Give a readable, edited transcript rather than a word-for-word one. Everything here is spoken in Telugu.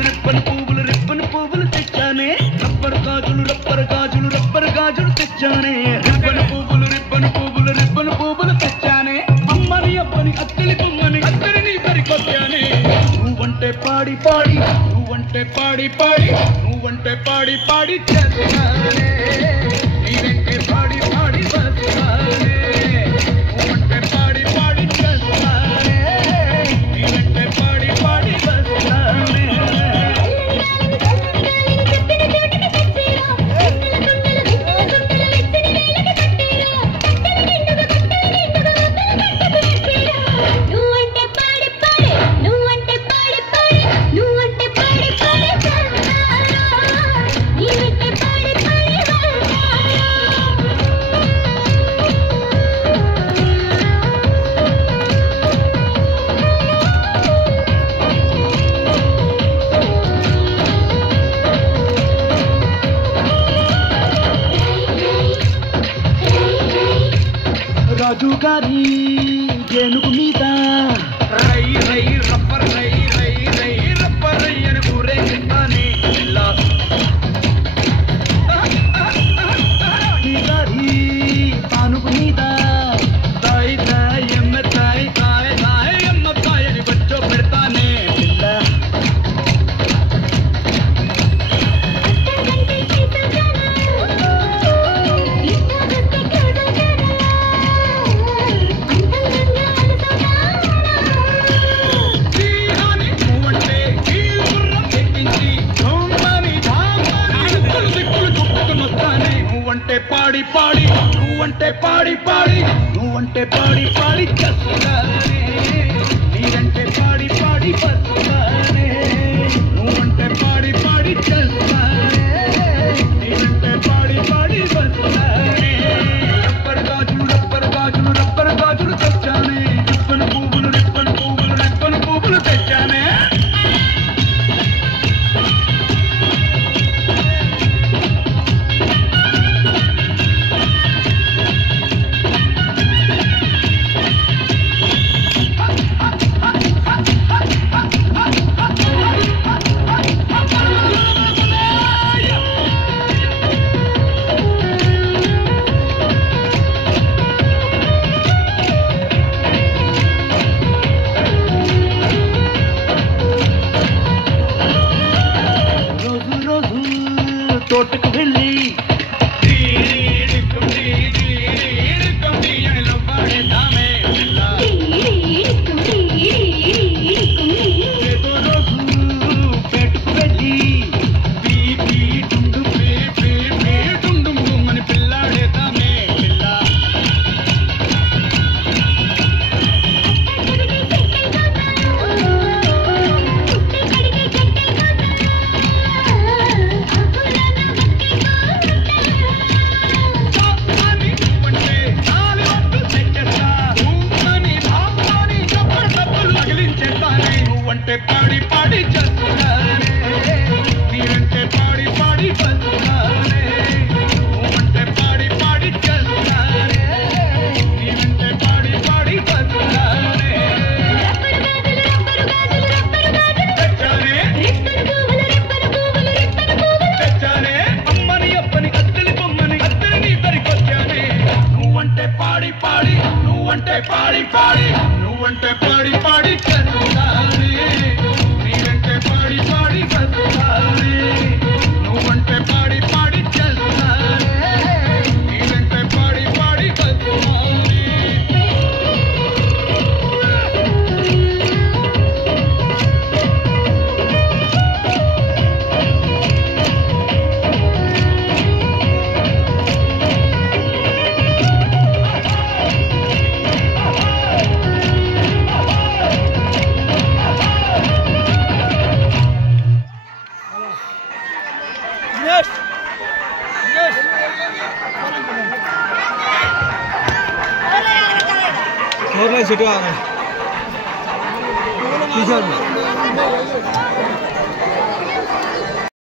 రిబ్బన్ పువ్వులు తెచ్చానే రబ్బర్ గాజులు తెచ్చానే రిబ్బన్ పువ్వులు తెచ్చానే అమ్మని అబ్బని అత్తలి బొమ్మని అత్తని నీ పరికొచ్చానే నువ్వంటే పాడి చేస్తానే నీవంటే పాడి వస్తానే నువ్వంటే పాడి చేస్తానే నీవంటే పాడి వస్తానే రాజు గారి ఏనుగు మీద రై రబ్బర్ అని ఊరేగిస్తానే గారి పానుగు మీద తాయి ఎమ్మ తాయని బచ్చో పెడతానే నువ్వంటే పాడి చేస్తానే నీరంటే పాడి వస్తానే నువ్వంటే పాడి చేస్తానే నీరంటే పాడి వస్తానే రబ్బర్ గాజులు తెచ్చానే రిబ్బన్ పువ్వులు తెచ్చానే తోటకు వెళ్ళి పేటుకు వెళ్ళి అని పిల్లాడేదామే పాడి చేస్తానే నీవంటే పాడి వస్తానే నువ్వంటే పాడి చేస్తానే నీవంటే పాడి వస్తానే తెచ్చానే అమ్మని అబ్బని అత్తలి బొమ్మని అత్తని నీ పరికొచ్చానే నువ్వంటే పాడి నువ్వంటే పాడి చేస్తానే నీవంటే పాడి వస్తానే నువ్వంటే పాడి చేస్తానే నీవంటే పాడి వస్తానే और नहीं छुट्टी आ गई